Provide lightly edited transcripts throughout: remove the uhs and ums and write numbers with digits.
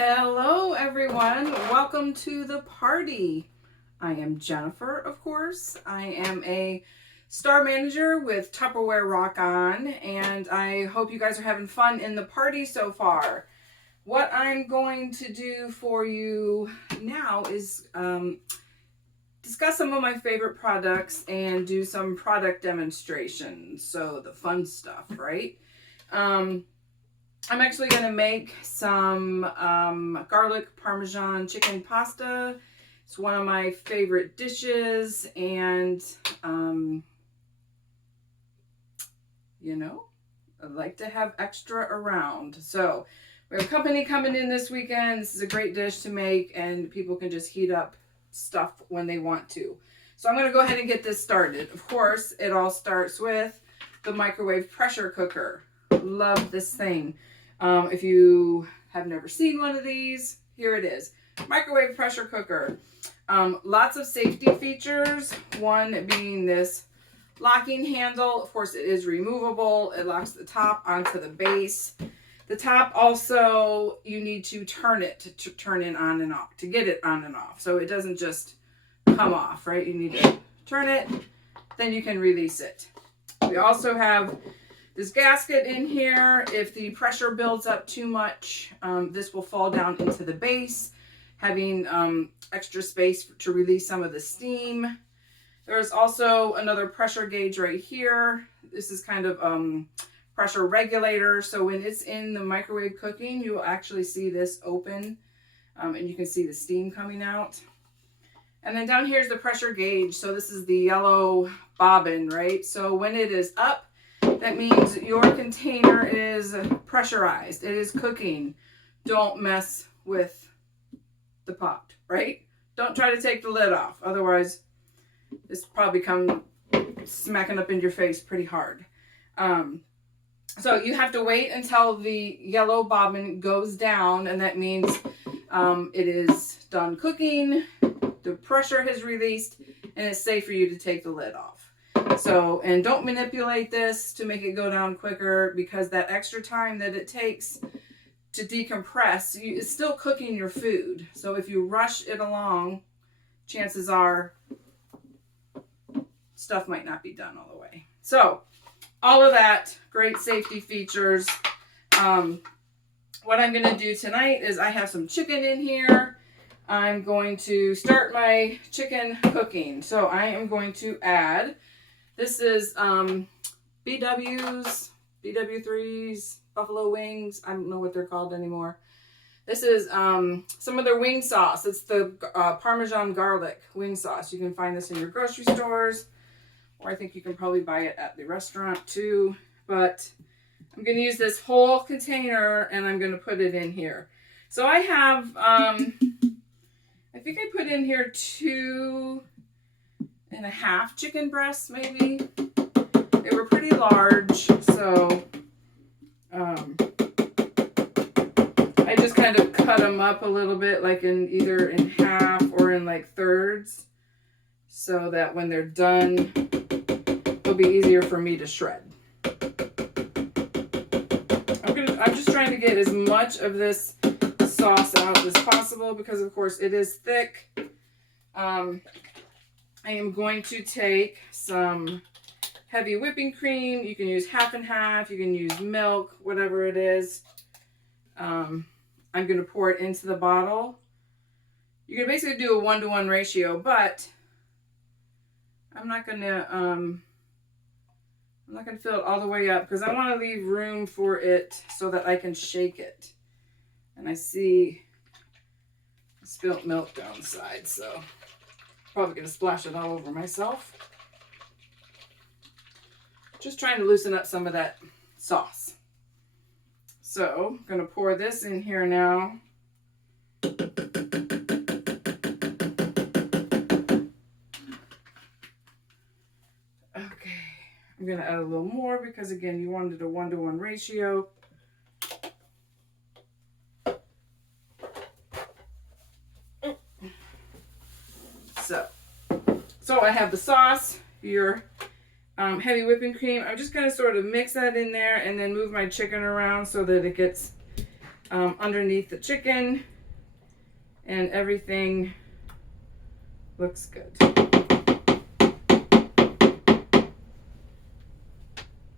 Hello everyone, welcome to the party. I am Jennifer, of course. I am a star manager with Tupperware Rock On, and I hope you guys are having fun in the party so far. What I'm going to do for you now is discuss some of my favorite products and do some product demonstrations. So the fun stuff, right? I'm actually going to make some garlic parmesan chicken pasta. It's one of my favorite dishes, and you know, I like to have extra around. So we have company coming in this weekend. This is a great dish to make, and people can just heat up stuff when they want to. So I'm going to go ahead and get this started. Of course, it all starts with the microwave pressure cooker. Love this thing. If you have never seen one of these, here it is. Microwave pressure cooker. Lots of safety features. One being this locking handle. Of course, it is removable. It locks the top onto the base. The top also, you need to turn it to turn it on and off, to get it on and off. So it doesn't just come off, right? You need to turn it, then you can release it. We also have this gasket in here. If the pressure builds up too much, this will fall down into the base, having extra space to release some of the steam. There's also another pressure gauge right here. This is kind of pressure regulator. So when it's in the microwave cooking, you will actually see this open and you can see the steam coming out. And then down here is the pressure gauge. So this is the yellow bobbin, right? So when it is up, that means your container is pressurized. It is cooking. Don't mess with the pot, right? Don't try to take the lid off. Otherwise, this probably come smacking up in your face pretty hard. So you have to wait until the yellow bobbin goes down, and that means it is done cooking, the pressure has released, and it's safe for you to take the lid off. So, and don't manipulate this to make it go down quicker, because that extra time that it takes to decompress, it's still cooking your food. So if you rush it along, chances are stuff might not be done all the way. So all of that, great safety features. What I'm going to do tonight is I have some chicken in here. I'm going to start my chicken cooking. So I am going to add, this is BW's, BW3's, buffalo wings. I don't know what they're called anymore. This is some of their wing sauce. It's the Parmesan garlic wing sauce. You can find this in your grocery stores, or I think you can probably buy it at the restaurant too. But I'm going to use this whole container and I'm going to put it in here. So I have, I think I put in here 2.5 chicken breasts, maybe. They were pretty large, so I just kind of cut them up a little bit, like in either in half or in like thirds, so that when they're done, it'll be easier for me to shred. I'm just trying to get as much of this sauce out as possible, because of course it is thick. I am going to take some heavy whipping cream. You can use half and half. You can use milk, whatever it is. I'm going to pour it into the bottle. You can basically do a 1-to-1 ratio, but I'm not going to fill it all the way up, because I want to leave room for it so that I can shake it. And I see I spilt milk down the side, so probably going to splash it all over myself. Just trying to loosen up some of that sauce. So I'm going to pour this in here now. Okay, I'm going to add a little more, because again, you wanted a 1-to-1 ratio. So I have the sauce, your heavy whipping cream. I'm just going to sort of mix that in there and then move my chicken around so that it gets underneath the chicken, and everything looks good.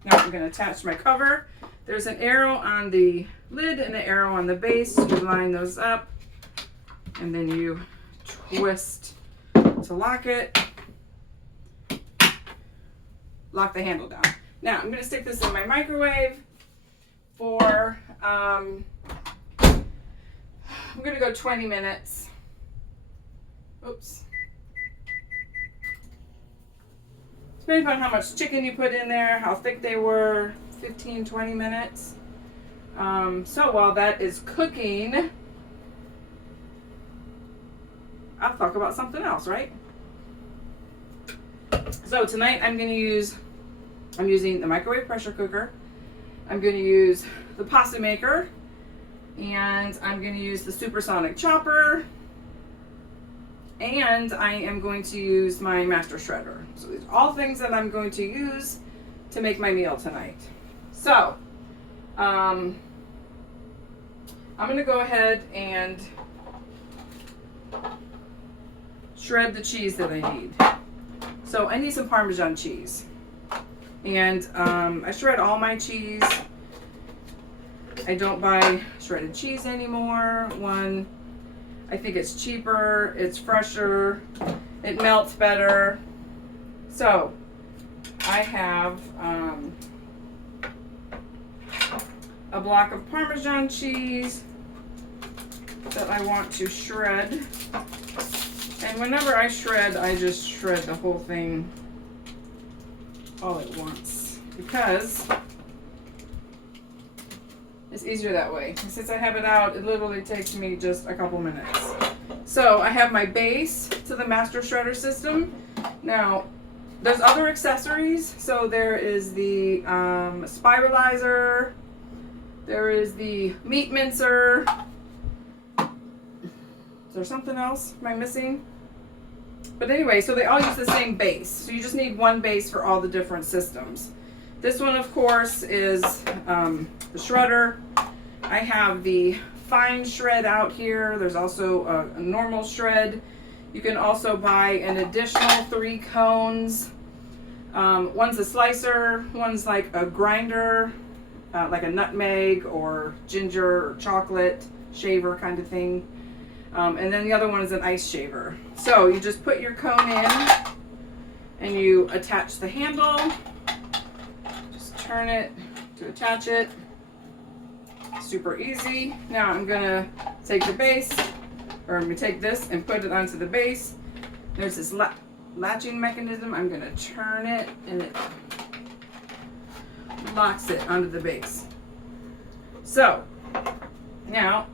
Now I'm going to attach my cover. There's an arrow on the lid and an arrow on the base. You line those up and then you twist to lock it. Lock the handle down. Now I'm going to stick this in my microwave for, I'm going to go 20 minutes. Oops. Depending on how much chicken you put in there, how thick they were, 15, 20 minutes. So while that is cooking, I'll talk about something else, right? So tonight I'm using the microwave pressure cooker. I'm going to use the pasta maker, and I'm going to use the supersonic chopper, and I am going to use my master shredder. So these are all things that I'm going to use to make my meal tonight. So I'm going to go ahead and shred the cheese that I need. So I need some Parmesan cheese, and I shred all my cheese. I don't buy shredded cheese anymore. One, I think it's cheaper, it's fresher, it melts better. So I have a block of Parmesan cheese that I want to shred. And whenever I shred, I just shred the whole thing all at once because it's easier that way. And since I have it out, it literally takes me just a couple minutes. So I have my base to the master shredder system. Now, there's other accessories. So there is the spiralizer. There is the meat mincer. Is there something else? Am I missing? But anyway, so they all use the same base. So you just need one base for all the different systems. This one, of course, is the shredder. I have the fine shred out here. There's also a normal shred. You can also buy an additional 3 cones. One's a slicer, one's like a grinder, like a nutmeg or ginger or chocolate shaver kind of thing. And then the other one is an ice shaver. So you just put your cone in and you attach the handle. Just turn it to attach it. Super easy. Now I'm gonna take the base, or I'm gonna take this and put it onto the base. There's this latching mechanism. I'm gonna turn it and it locks it onto the base. So now,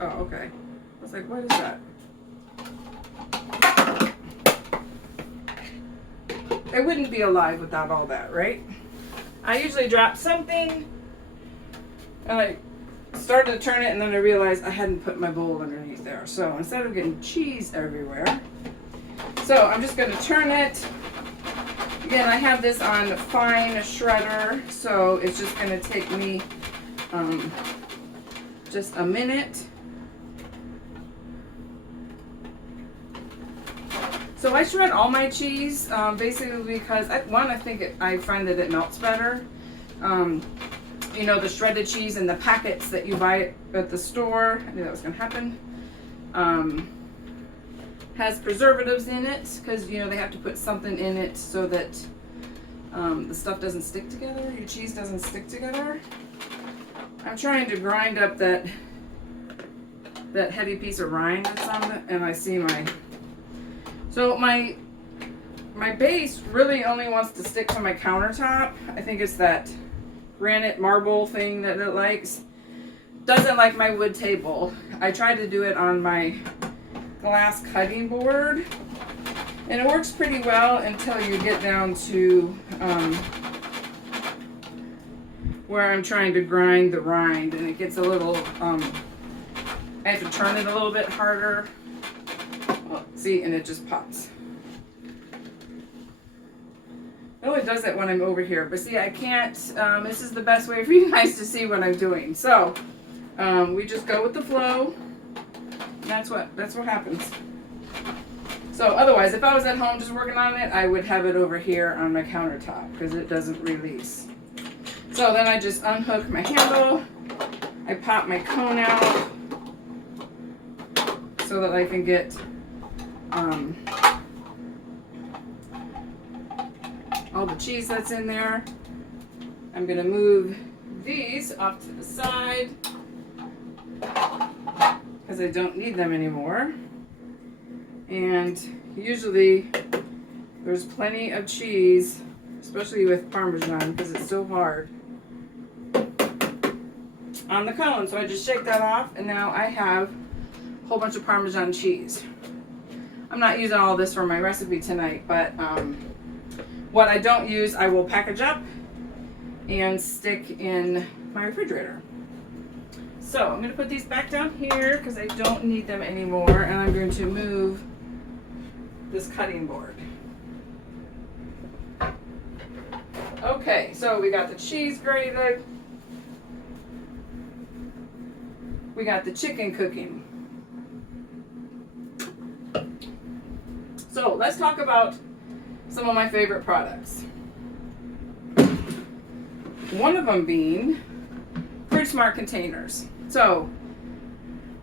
oh, okay. I was like, what is that? It wouldn't be alive without all that, right? I usually drop something and I started to turn it and then I realized I hadn't put my bowl underneath there. So instead of getting cheese everywhere, so I'm just going to turn it. Again, I have this on fine shredder, so it's just going to take me just a minute. So I shred all my cheese basically because I think I find that it melts better. You know, the shredded cheese in the packets that you buy at the store, I knew that was going to happen, has preservatives in it because, you know, they have to put something in it so that the stuff doesn't stick together, your cheese doesn't stick together. I'm trying to grind up that heavy piece of rind that's on it, and I see so my base really only wants to stick to my countertop. I think it's that granite marble thing that it likes. Doesn't like my wood table. I tried to do it on my glass cutting board, and it works pretty well until you get down to where I'm trying to grind the rind, and it gets a little, I have to turn it a little bit harder. Well, see, and it just pops. It only does it when I'm over here, but see, I can't, this is the best way for you guys to see what I'm doing. So, we just go with the flow. That's what happens. So otherwise, if I was at home just working on it, I would have it over here on my countertop because it doesn't release. So then I just unhook my handle, I pop my cone out so that I can get all the cheese that's in there. I'm gonna move these off to the side because I don't need them anymore. And usually there's plenty of cheese, especially with Parmesan because it's so hard, on the cone. So I just shake that off and now I have a whole bunch of Parmesan cheese. I'm not using all this for my recipe tonight, but what I don't use I will package up and stick in my refrigerator. So I'm going to put these back down here because I don't need them anymore, and I'm going to move this cutting board. Okay, so we got the cheese grated. We got the chicken cooking. So let's talk about some of my favorite products. One of them being Fridge Smart containers. So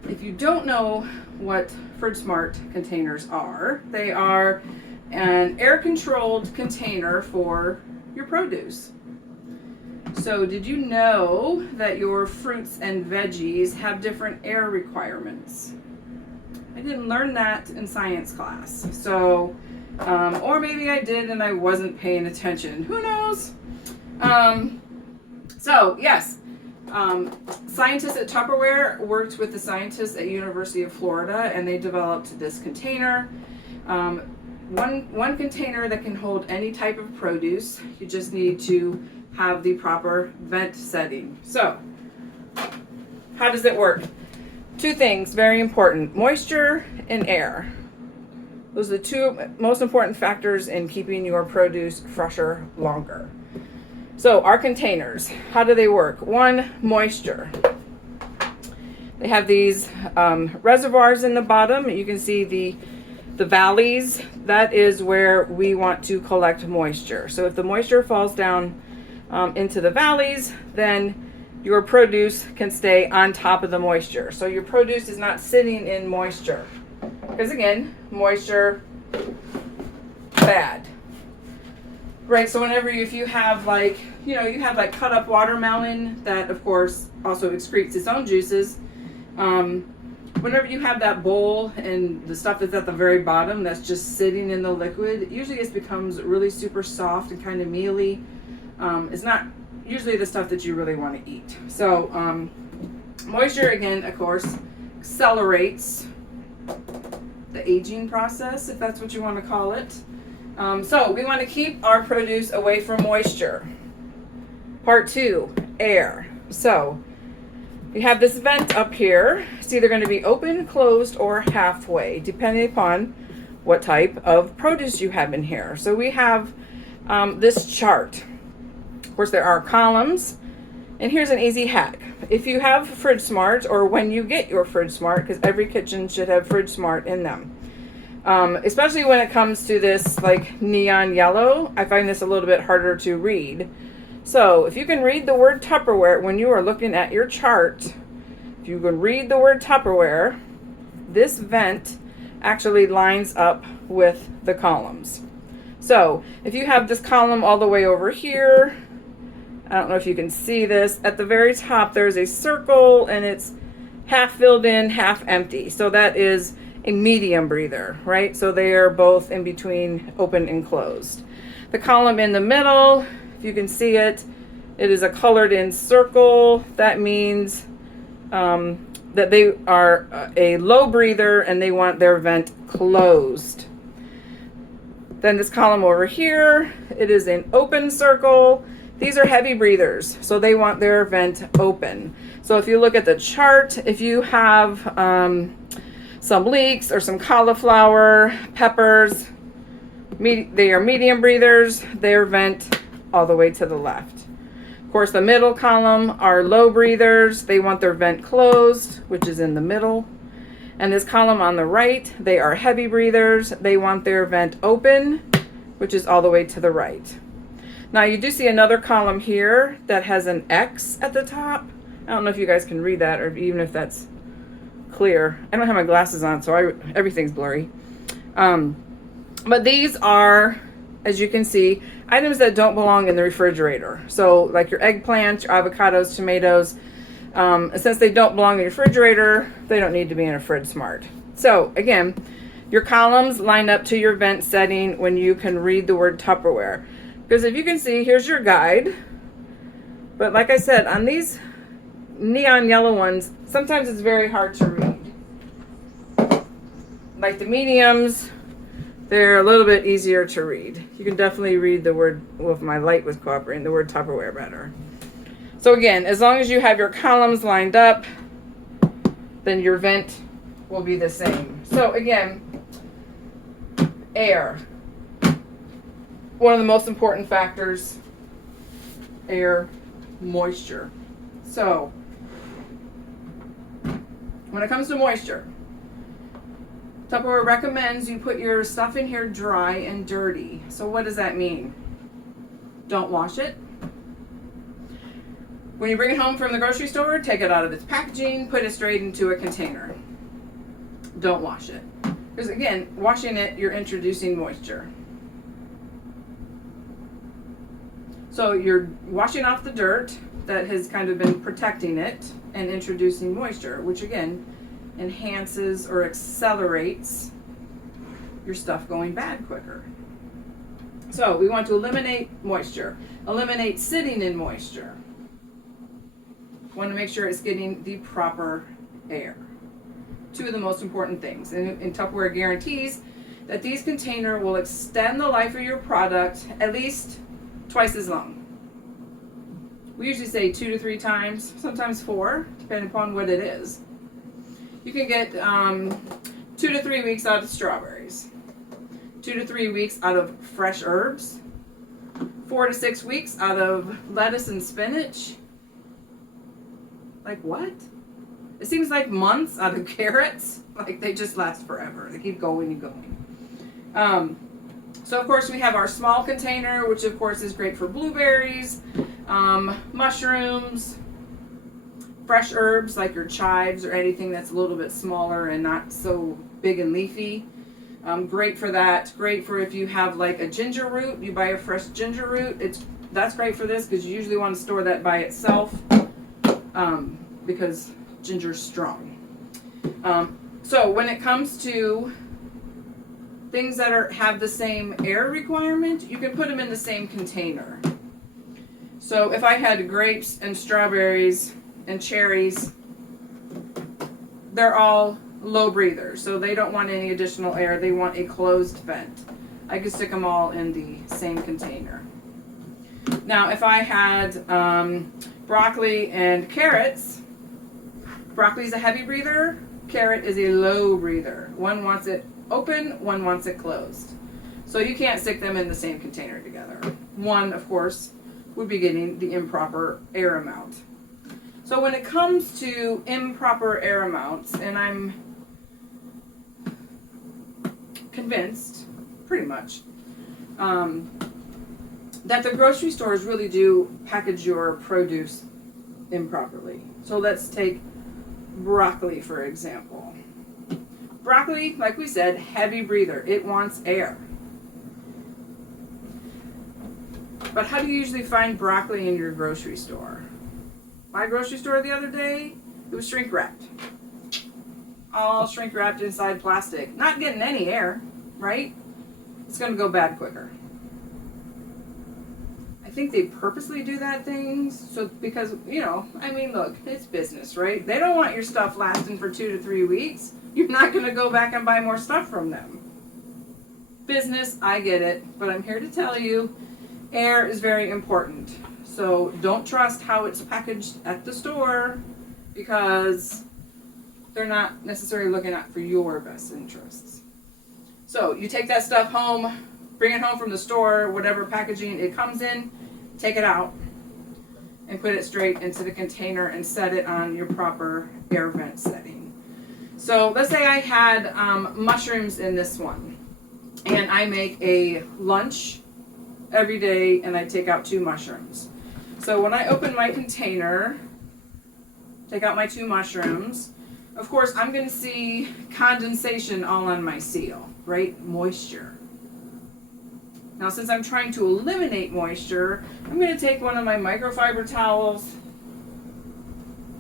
if you don't know what Fridge Smart containers are, they are an air-controlled container for your produce. So did you know that your fruits and veggies have different air requirements? I didn't learn that in science class. So, or maybe I did and I wasn't paying attention. Who knows? So yes, scientists at Tupperware worked with the scientists at University of Florida, and they developed this container. One container that can hold any type of produce. You just need to have the proper vent setting. So, how does it work? Two things, very important: moisture and air. Those are the two most important factors in keeping your produce fresher longer. So our containers, how do they work? One, moisture. They have these reservoirs in the bottom. You can see the valleys. That is where we want to collect moisture. So if the moisture falls down into the valleys, then your produce can stay on top of the moisture. So your produce is not sitting in moisture. Because again, moisture, bad. Right, so whenever if you have like, you have like cut up watermelon that of course also excretes its own juices. Whenever you have that bowl and the stuff that's at the very bottom that's just sitting in the liquid, it usually just becomes really super soft and kind of mealy. It's not usually the stuff that you really want to eat. So moisture, again, of course, accelerates the aging process, if that's what you want to call it. So we want to keep our produce away from moisture. Part 2, air. So we have this vent up here. It's either going to be open, closed, or halfway, depending upon what type of produce you have in here. So we have this chart. Of course, there are columns. And here's an easy hack. If you have Fridge Smart, or when you get your Fridge Smart, because every kitchen should have Fridge Smart in them. Especially when it comes to this like neon yellow, I find this a little bit harder to read. So if you can read the word Tupperware when you are looking at your chart, if you can read the word Tupperware, this vent actually lines up with the columns. So if you have this column all the way over here, I don't know if you can see this, at the very top there's a circle and it's half filled in, half empty. So that is a medium breather, right? So they are both in between open and closed. The column in the middle, if you can see it, it is a colored in circle. That means that they are a low breather and they want their vent closed. Then this column over here, it is an open circle. These are heavy breathers, so they want their vent open. So if you look at the chart, if you have some leeks or some cauliflower, peppers, They are medium breathers. Their vent all the way to the left. Of course, the middle column are low breathers. They want their vent closed, which is in the middle. And this column on the right, they are heavy breathers. They want their vent open, which is all the way to the right. Now you do see another column here that has an X at the top. I don't know if you guys can read that or even if that's clear. I don't have my glasses on, so everything's blurry. But these are, as you can see, items that don't belong in the refrigerator. So like your eggplants, your avocados, tomatoes, since they don't belong in the refrigerator, they don't need to be in a Fridge Smart. So again, your columns line up to your vent setting when you can read the word Tupperware. Because if you can see, here's your guide. But like I said, on these neon yellow ones, sometimes it's very hard to read. Like the mediums, they're a little bit easier to read. You can definitely read the word, well, if my light was cooperating, the word Tupperware better. So again, as long as you have your columns lined up, then your vent will be the same. So again, air. One of the most important factors, air, moisture. So when it comes to moisture, Tupperware recommends you put your stuff in here dry and dirty. So what does that mean? Don't wash it. When you bring it home from the grocery store, take it out of its packaging, put it straight into a container. Don't wash it. Because again, washing it, you're introducing moisture. So you're washing off the dirt that has kind of been protecting it and introducing moisture, which again enhances or accelerates your stuff going bad quicker. So we want to eliminate moisture, eliminate sitting in moisture. We want to make sure it's getting the proper air. Two of the most important things. And Tupperware guarantees that these containers will extend the life of your product at least twice as long. We usually say 2 to 3 times, sometimes 4, depending upon what it is. You can get 2 to 3 weeks out of strawberries, 2 to 3 weeks out of fresh herbs, 4 to 6 weeks out of lettuce and spinach. Like what? It seems like months out of carrots. Like they just last forever. They keep going and going. So of course we have our small container, which of course is great for blueberries, mushrooms, fresh herbs like your chives or anything that's a little bit smaller and not so big and leafy. Great for that. Great for if you have like a ginger root, you buy a fresh ginger root. That's great for this because you usually want to store that by itself because ginger's strong. So when it comes to things that have the same air requirement, you can put them in the same container. So if I had grapes and strawberries and cherries, they're all low breathers, so they don't want any additional air. They want a closed vent. I could stick them all in the same container. Now if I had broccoli and carrots, broccoli is a heavy breather, carrot is a low breather. One wants it open, one wants it closed. So you can't stick them in the same container together. One, of course, would be getting the improper air amount. So when it comes to improper air amounts, and I'm convinced, pretty much, that the grocery stores really do package your produce improperly. So let's take broccoli, for example. Broccoli, like we said, heavy breather. It wants air. But how do you usually find broccoli in your grocery store? My grocery store the other day, it was shrink wrapped. All shrink wrapped inside plastic. Not getting any air, right? It's going to go bad quicker. I think they purposely do that things so because, you know, I mean, look, it's business, right? They don't want your stuff lasting for 2 to 3 weeks. You're not going to go back and buy more stuff from them. Business, I get it, but I'm here to tell you, air is very important. So don't trust how it's packaged at the store because they're not necessarily looking out for your best interests. So you take that stuff home, bring it home from the store, whatever packaging it comes in, take it out and put it straight into the container and set it on your proper air vent setting. So let's say I had mushrooms in this one, and I make a lunch every day and I take out 2 mushrooms. So when I open my container, take out my 2 mushrooms, of course I'm going to see condensation all on my seal, right? Moisture. Now, since I'm trying to eliminate moisture, I'm going to take one of my microfiber towels.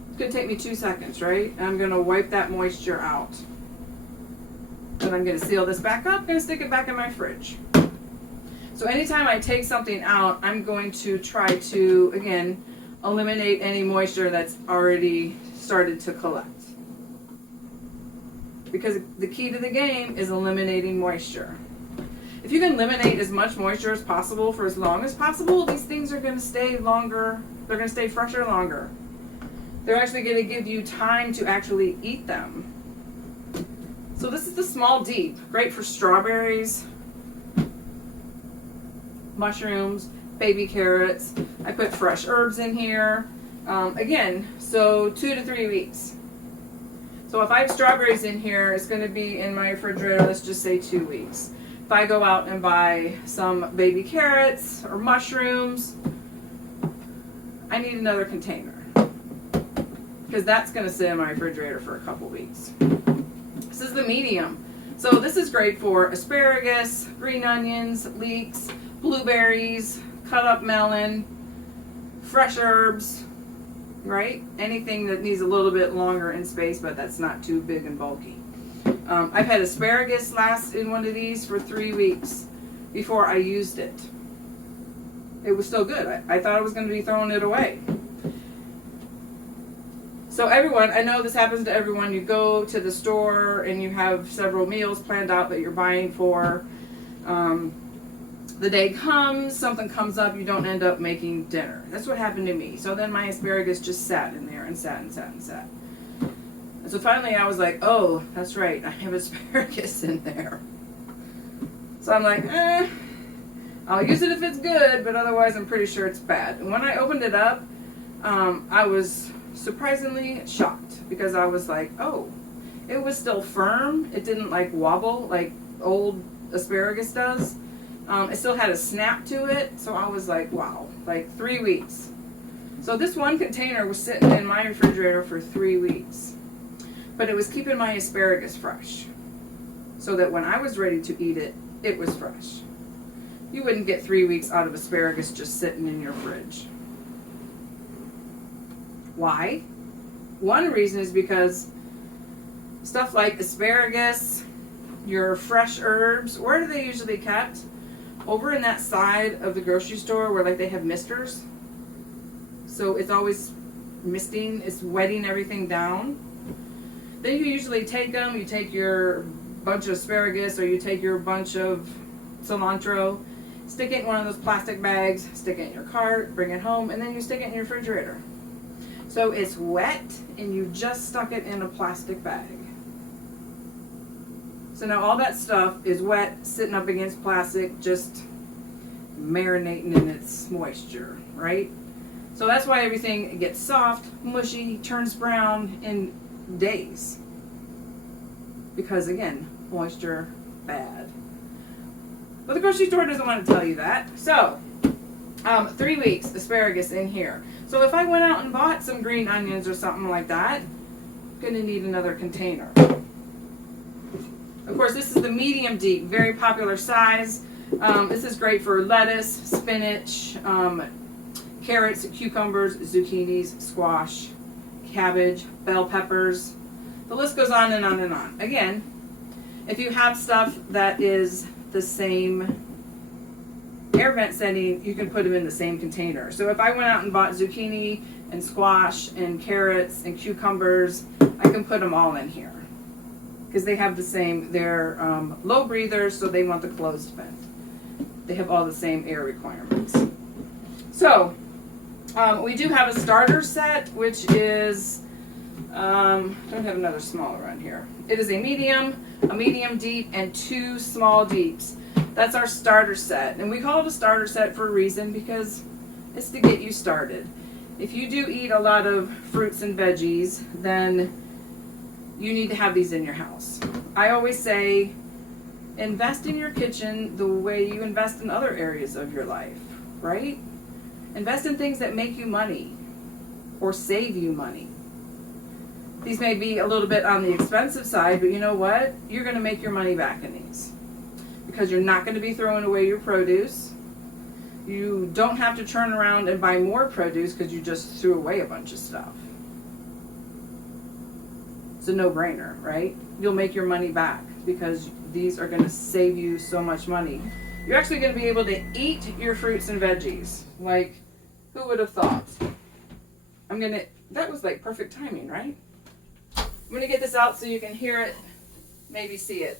It's going to take me 2 seconds, right? And I'm going to wipe that moisture out. Then I'm going to seal this back up, I'm going to stick it back in my fridge. So anytime I take something out, I'm going to try to, again, eliminate any moisture that's already started to collect. Because the key to the game is eliminating moisture. If you can eliminate as much moisture as possible for as long as possible, these things are going to stay longer. They're going to stay fresher longer. They're actually going to give you time to actually eat them. So this is the small deep, great for strawberries, mushrooms, baby carrots. I put fresh herbs in here. Again, so 2 to 3 weeks. So if I have strawberries in here, it's going to be in my refrigerator, let's just say 2 weeks. If I go out and buy some baby carrots or mushrooms, I need another container because that's going to sit in my refrigerator for a couple weeks. This is the medium. So this is great for asparagus, green onions, leeks, blueberries, cut up melon, fresh herbs, right? Anything that needs a little bit longer in space, but that's not too big and bulky. I've had asparagus last in one of these for 3 weeks before I used it. It was still good. I thought I was going to be throwing it away. So everyone, I know this happens to everyone. You go to the store and you have several meals planned out that you're buying for. The day comes, something comes up, you don't end up making dinner. That's what happened to me. So then my asparagus just sat in there and sat and sat and sat. So finally I was like, oh, that's right, I have asparagus in there. So I'm like, I'll use it if it's good, but otherwise I'm pretty sure it's bad. And when I opened it up, I was surprisingly shocked because I was like, oh, it was still firm. It didn't like wobble like old asparagus does. It still had a snap to it. So I was like, wow, like 3 weeks. So this one container was sitting in my refrigerator for 3 weeks. But it was keeping my asparagus fresh so that when I was ready to eat it, it was fresh. You wouldn't get 3 weeks out of asparagus just sitting in your fridge. Why? One reason is because stuff like asparagus, your fresh herbs, where are they usually kept? Over in that side of the grocery store where like they have misters. So it's always misting, it's wetting everything down. Then you usually take them, you take your bunch of asparagus or you take your bunch of cilantro, stick it in one of those plastic bags, stick it in your cart, bring it home, and then you stick it in your refrigerator. So it's wet and you just stuck it in a plastic bag. So now all that stuff is wet, sitting up against plastic, just marinating in its moisture, right? So that's why everything gets soft, mushy, turns brown in days. Because again, moisture, bad. But the grocery store doesn't want to tell you that. So, 3 weeks asparagus in here. So if I went out and bought some green onions or something like that, I'm going to need another container. Of course, this is the medium deep, very popular size. This is great for lettuce, spinach, carrots, cucumbers, zucchinis, squash, cabbage, bell peppers. The list goes on and on and on. Again, if you have stuff that is the same air vent setting, you can put them in the same container. So if I went out and bought zucchini and squash and carrots and cucumbers, I can put them all in here because they have the same, they're low breathers, so they want the closed vent. They have all the same air requirements. So we do have a starter set, which is, don't have another small around here. It is a medium deep, and 2 small deeps. That's our starter set. And we call it a starter set for a reason, because it's to get you started. If you do eat a lot of fruits and veggies, then you need to have these in your house. I always say, invest in your kitchen the way you invest in other areas of your life, right? Invest in things that make you money or save you money. These may be a little bit on the expensive side, but you know what? You're going to make your money back in these, because you're not going to be throwing away your produce. You don't have to turn around and buy more produce because you just threw away a bunch of stuff. It's a no-brainer, right? You'll make your money back because these are going to save you so much money. You're actually going to be able to eat your fruits and veggies. Like, who would have thought? That was like perfect timing, right? I'm going to get this out so you can hear it, maybe see it.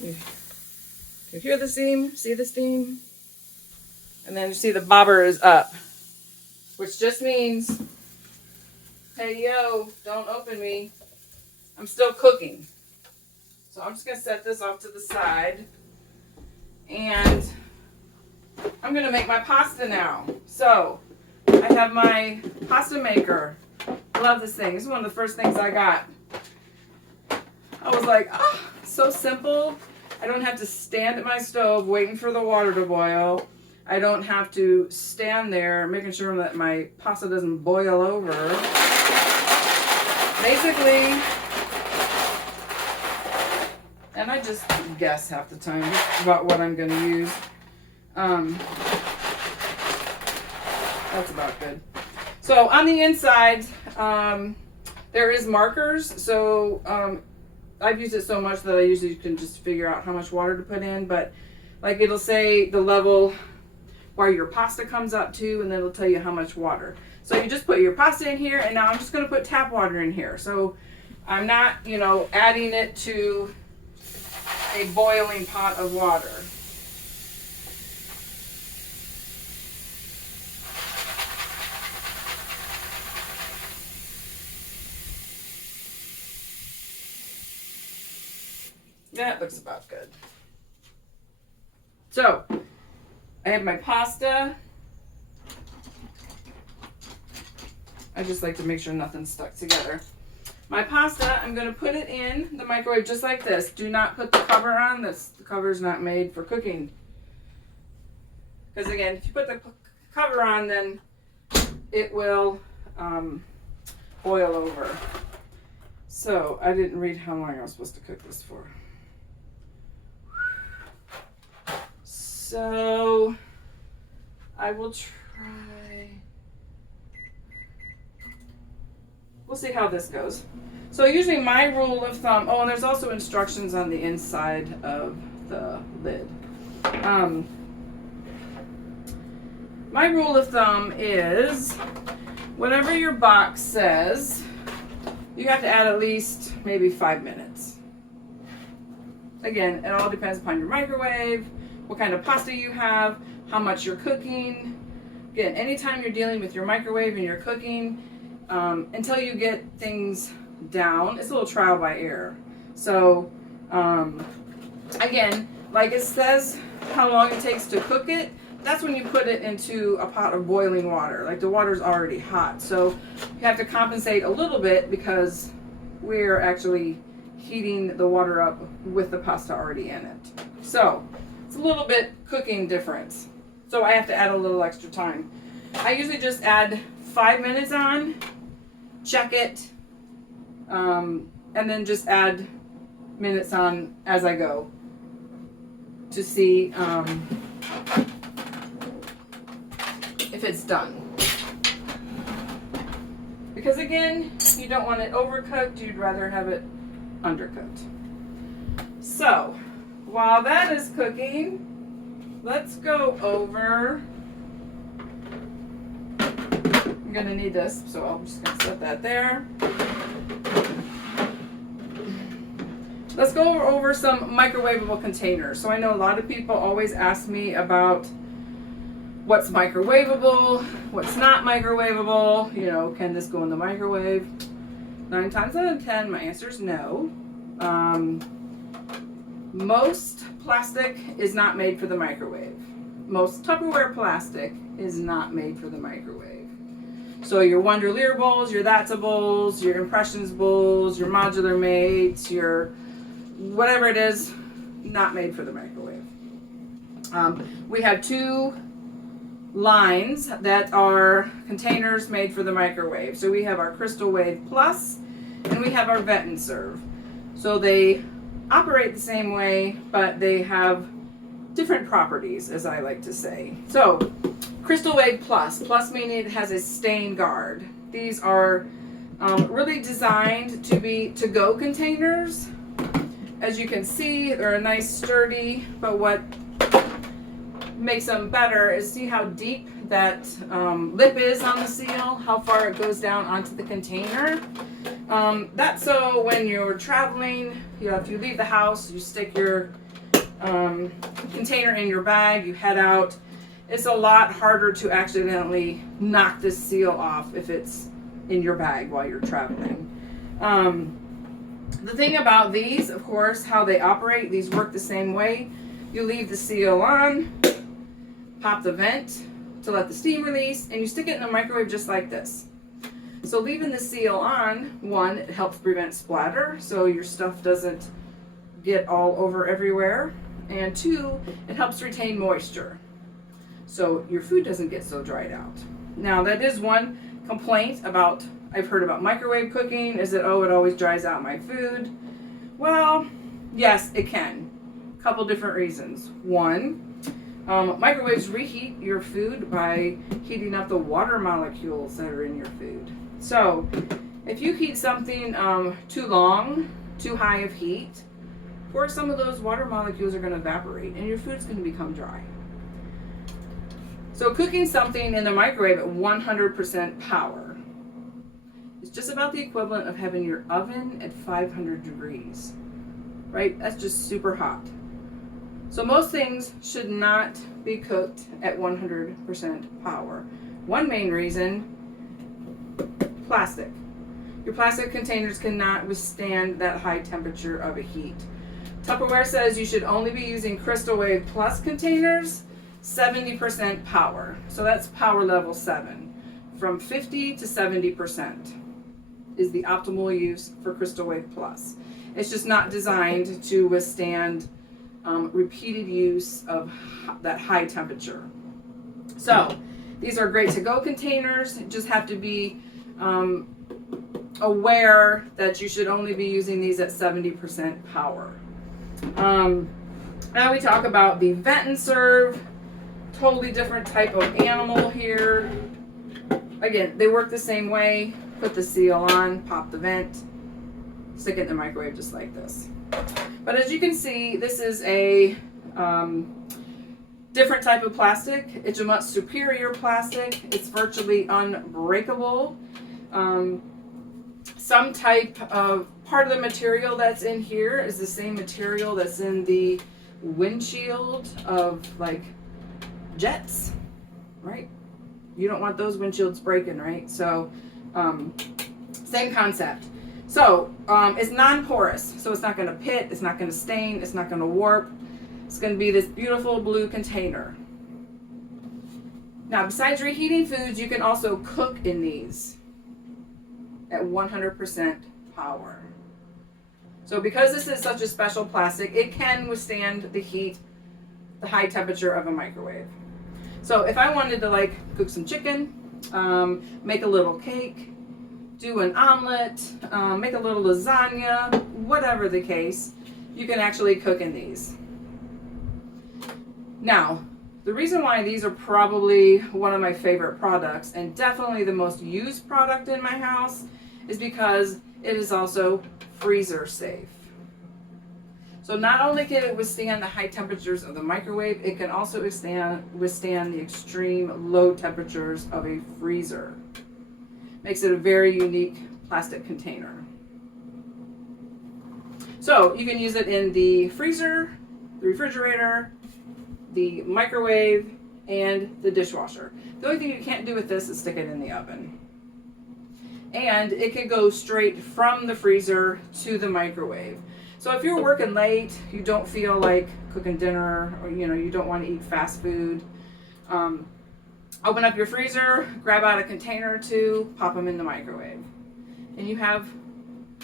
You hear the steam? See the steam? And then you see the bobber is up, which just means, hey, yo, don't open me. I'm still cooking. So I'm just going to set this off to the side. And I'm going to make my pasta now. So I have my pasta maker. I love this thing. This is one of the first things I got. I was like, oh, so simple. I don't have to stand at my stove waiting for the water to boil. I don't have to stand there making sure that my pasta doesn't boil over. Basically, and I just guess half the time about what I'm going to use. That's about good. So on the inside, there is markers. So I've used it so much that I usually can just figure out how much water to put in. But like it'll say the level where your pasta comes up to, and then it'll tell you how much water. So you just put your pasta in here, and now I'm just going to put tap water in here. So I'm not, adding it to a boiling pot of water. That looks about good. So, I have my pasta. I just like to make sure nothing's stuck together. My pasta, I'm going to put it in the microwave just like this. Do not put the cover on. The cover's not made for cooking. Because again, if you put the cover on, then it will boil over. So, I didn't read how long I was supposed to cook this for. So, I will try. We'll see how this goes. So usually my rule of thumb, and there's also instructions on the inside of the lid. My rule of thumb is whatever your box says, you have to add at least maybe 5 minutes. Again, it all depends upon your microwave, what kind of pasta you have, how much you're cooking. Again, anytime you're dealing with your microwave and you're cooking, until you get things down, it's a little trial by error. So, again, like it says how long it takes to cook it, that's when you put it into a pot of boiling water. Like the water's already hot. So you have to compensate a little bit because we're actually heating the water up with the pasta already in it. So it's a little bit cooking difference. So I have to add a little extra time. I usually just add 5 minutes on, check it, and then just add minutes on as I go to see if it's done. Because again, you don't want it overcooked, you'd rather have it undercooked. So, while that is cooking, let's go over. I'm gonna need this, so I'm just gonna set that there. Let's go over some microwavable containers. So I know a lot of people always ask me about what's microwavable, what's not microwavable, can this go in the microwave? 9 times out of 10, my answer is no. Most plastic is not made for the microwave. Most Tupperware plastic is not made for the microwave. So your Wonderlear bowls, your That's a bowls, your Impressions bowls, your Modular Mates, your whatever it is, not made for the microwave. We have two lines that are containers made for the microwave. So we have our Crystal Wave Plus and we have our Vet and Serve. So they operate the same way, but they have different properties, as I like to say. So Crystal Wave Plus, plus meaning it has a stain guard. These are really designed to be to-go containers. As you can see, they're a nice sturdy, but what makes them better is see how deep that lip is on the seal, how far it goes down onto the container. That's so when you're traveling, if you leave the house, you stick your container in your bag, you head out. It's a lot harder to accidentally knock this seal off if it's in your bag while you're traveling. The thing about these, of course, how they operate, these work the same way. You leave the seal on, pop the vent to let the steam release, and you stick it in the microwave just like this. So leaving the seal on, one, it helps prevent splatter, so your stuff doesn't get all over everywhere. And two, it helps retain moisture, so your food doesn't get so dried out. Now, that is one complaint I've heard about microwave cooking, is that, oh, it always dries out my food. Well, yes, it can. A couple different reasons. One, microwaves reheat your food by heating up the water molecules that are in your food. So if you heat something too long, too high of heat, of course some of those water molecules are going to evaporate and your food's going to become dry. So cooking something in the microwave at 100% power is just about the equivalent of having your oven at 500 degrees, right? That's just super hot. So most things should not be cooked at 100% power. One main reason, plastic. Your plastic containers cannot withstand that high temperature of a heat. Tupperware says you should only be using Crystal Wave Plus containers, 70% power. So that's power level 7. From 50 to 70% is the optimal use for Crystal Wave Plus. It's just not designed to withstand repeated use of that high temperature. So these are great to-go containers. You just have to be aware that you should only be using these at 70% power. Now we talk about the Vet and Serve. Totally different type of animal here. Again, they work the same way. Put the seal on, pop the vent, stick it in the microwave just like this. But as you can see, this is a different type of plastic. It's a much superior plastic. It's virtually unbreakable. Some type of part of the material that's in here is the same material that's in the windshield of like jets, right? You don't want those windshields breaking, right? So same concept. So it's non-porous, so it's not going to pit, it's not going to stain, it's not going to warp. It's going to be this beautiful blue container. Now, besides reheating foods, you can also cook in these at 100% power. So because this is such a special plastic, it can withstand the heat, the high temperature of a microwave. So if I wanted to like cook some chicken, make a little cake, do an omelet, make a little lasagna, whatever the case, you can actually cook in these. Now, the reason why these are probably one of my favorite products and definitely the most used product in my house is because it is also freezer safe. So not only can it withstand the high temperatures of the microwave, it can also withstand the extreme low temperatures of a freezer. Makes it a very unique plastic container. So you can use it in the freezer, the refrigerator, the microwave, and the dishwasher. The only thing you can't do with this is stick it in the oven. And it can go straight from the freezer to the microwave. So if you're working late, you don't feel like cooking dinner, or you don't want to eat fast food, open up your freezer, grab out a container or two, pop them in the microwave, and you have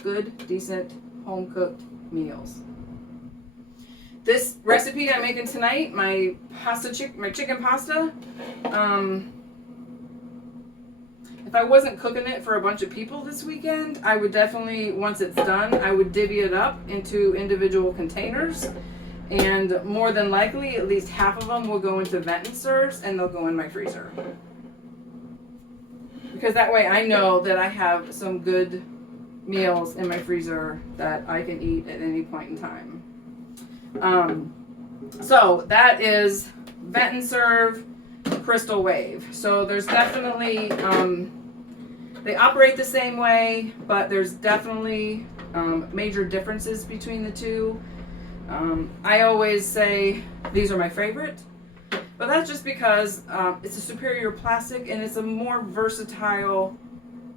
good, decent, home-cooked meals. This recipe I'm making tonight, my chicken pasta, if I wasn't cooking it for a bunch of people this weekend, I would definitely, once it's done, I would divvy it up into individual containers. And more than likely, at least half of them will go into vent and serves, and they'll go in my freezer. Because that way I know that I have some good meals in my freezer that I can eat at any point in time. So that is vent and serve, Crystal Wave. So there's definitely, they operate the same way, but there's definitely major differences between the two. I always say these are my favorite, but that's just because it's a superior plastic and it's a more versatile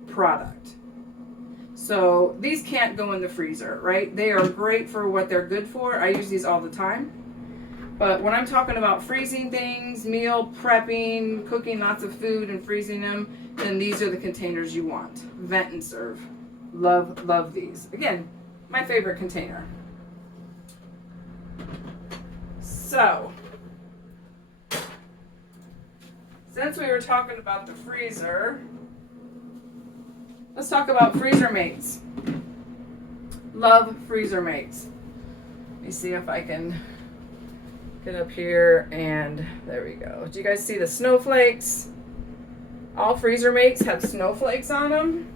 product. So these can't go in the freezer, right? They are great for what they're good for. I use these all the time. But when I'm talking about freezing things, meal prepping, cooking lots of food and freezing them, then these are the containers you want. Vent and serve. Love, love these. Again, my favorite container. So, since we were talking about the freezer, let's talk about freezer mates. Love freezer mates. Let me see if I can get up here, and there we go. Do you guys see the snowflakes? All freezer mates have snowflakes on them.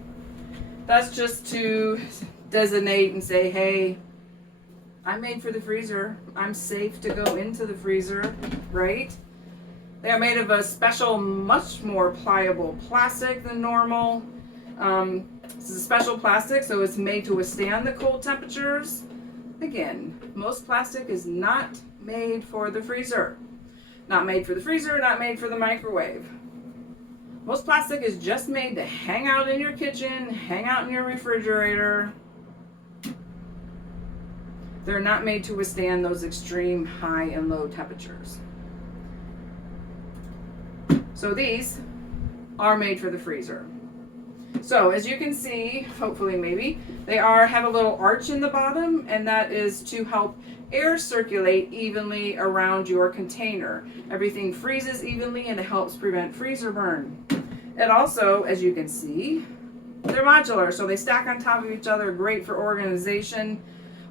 That's just to designate and say, hey, I'm made for the freezer. I'm safe to go into the freezer, right? They are made of a special, much more pliable plastic than normal. This is a special plastic, so it's made to withstand the cold temperatures. Again, most plastic is not made for the freezer. Not made for the freezer, not made for the microwave. Most plastic is just made to hang out in your kitchen, hang out in your refrigerator. They're not made to withstand those extreme high and low temperatures. So these are made for the freezer. So as you can see, hopefully maybe, they have a little arch in the bottom, and that is to help air circulate evenly around your container. Everything freezes evenly and it helps prevent freezer burn. And also, as you can see, they're modular, so they stack on top of each other, great for organization.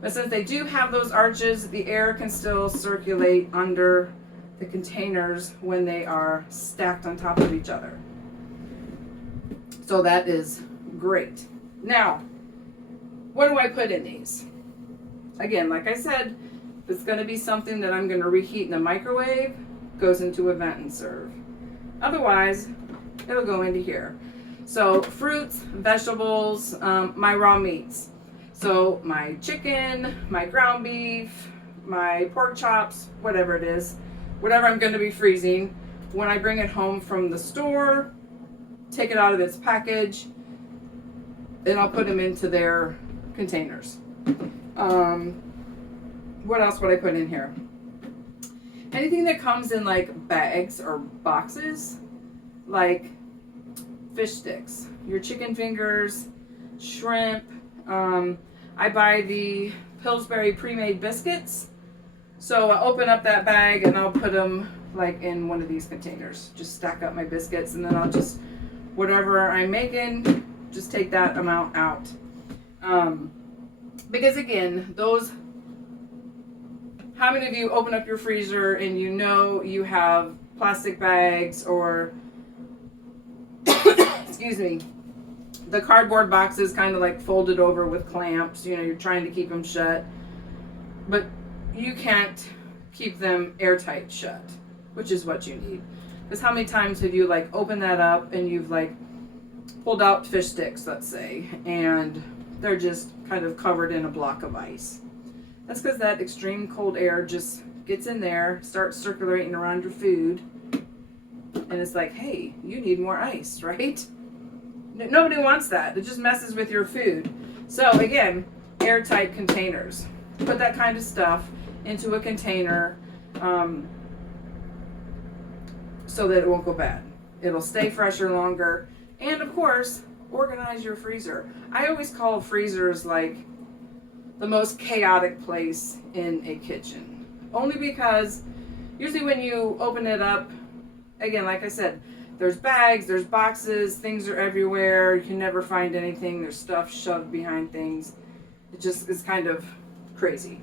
But since they do have those arches, the air can still circulate under the containers when they are stacked on top of each other. So that is great. Now, what do I put in these? Again, like I said, if it's going to be something that I'm going to reheat in the microwave, goes into a vent and serve. Otherwise, it'll go into here. So fruits, vegetables, my raw meats. So my chicken, my ground beef, my pork chops, whatever it is, whatever I'm going to be freezing, when I bring it home from the store, take it out of its package, and I'll put them into their containers. What else would I put in here? Anything that comes in like bags or boxes, like fish sticks, your chicken fingers, shrimp. I buy the Pillsbury pre-made biscuits. So I'll open up that bag and I'll put them like in one of these containers. Just stack up my biscuits, and then I'll just, whatever I'm making, just take that amount out. Because again, how many of you open up your freezer and you know you have plastic bags or, excuse me, the cardboard boxes kind of like folded over with clamps, you're trying to keep them shut, but you can't keep them airtight shut, which is what you need. Because how many times have you like opened that up and you've like pulled out fish sticks, let's say, and they're just kind of covered in a block of ice? That's because that extreme cold air just gets in there, starts circulating around your food, and it's like, hey, you need more ice, right? Nobody wants that. It just messes with your food. So again, airtight containers. put that kind of stuff into a container so that it won't go bad. It'll stay fresher longer. And of course, organize your freezer. I always call freezers like the most chaotic place in a kitchen. Only because usually when you open it up, again, like I said, there's bags, there's boxes, things are everywhere. You can never find anything. There's stuff shoved behind things. It just is kind of crazy.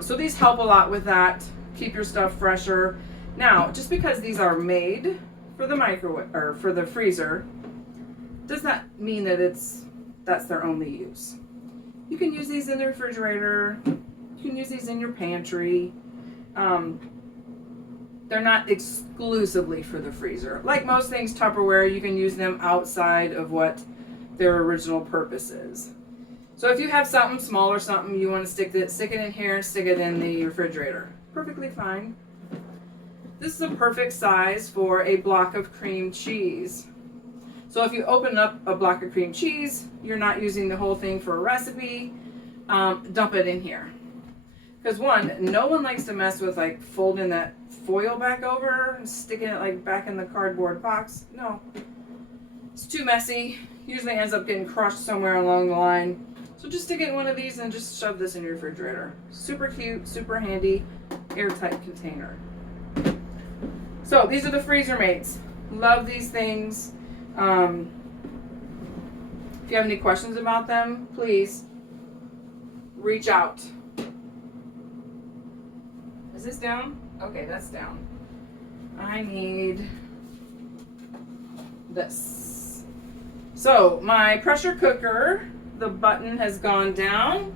So these help a lot with that. Keep your stuff fresher. Now, just because these are made for the microwave or for the freezer, does not mean that that's their only use. You can use these in the refrigerator. You can use these in your pantry. They're not exclusively for the freezer. Like most things Tupperware, you can use them outside of what their original purpose is. So if you have something small or something you want to stick it in here and stick it in the refrigerator, perfectly fine. This is a perfect size for a block of cream cheese. So if you open up a block of cream cheese, you're not using the whole thing for a recipe, dump it in here. Because one, no one likes to mess with like folding that foil back over and sticking it like back in the cardboard box. No, it's too messy. Usually ends up getting crushed somewhere along the line. So just stick it in one of these and just shove this in your refrigerator. Super cute, super handy, airtight container. So these are the freezer mates. Love these things. If you have any questions about them, please reach out. Is this down? Okay, that's down. I need this. So my pressure cooker, the button has gone down.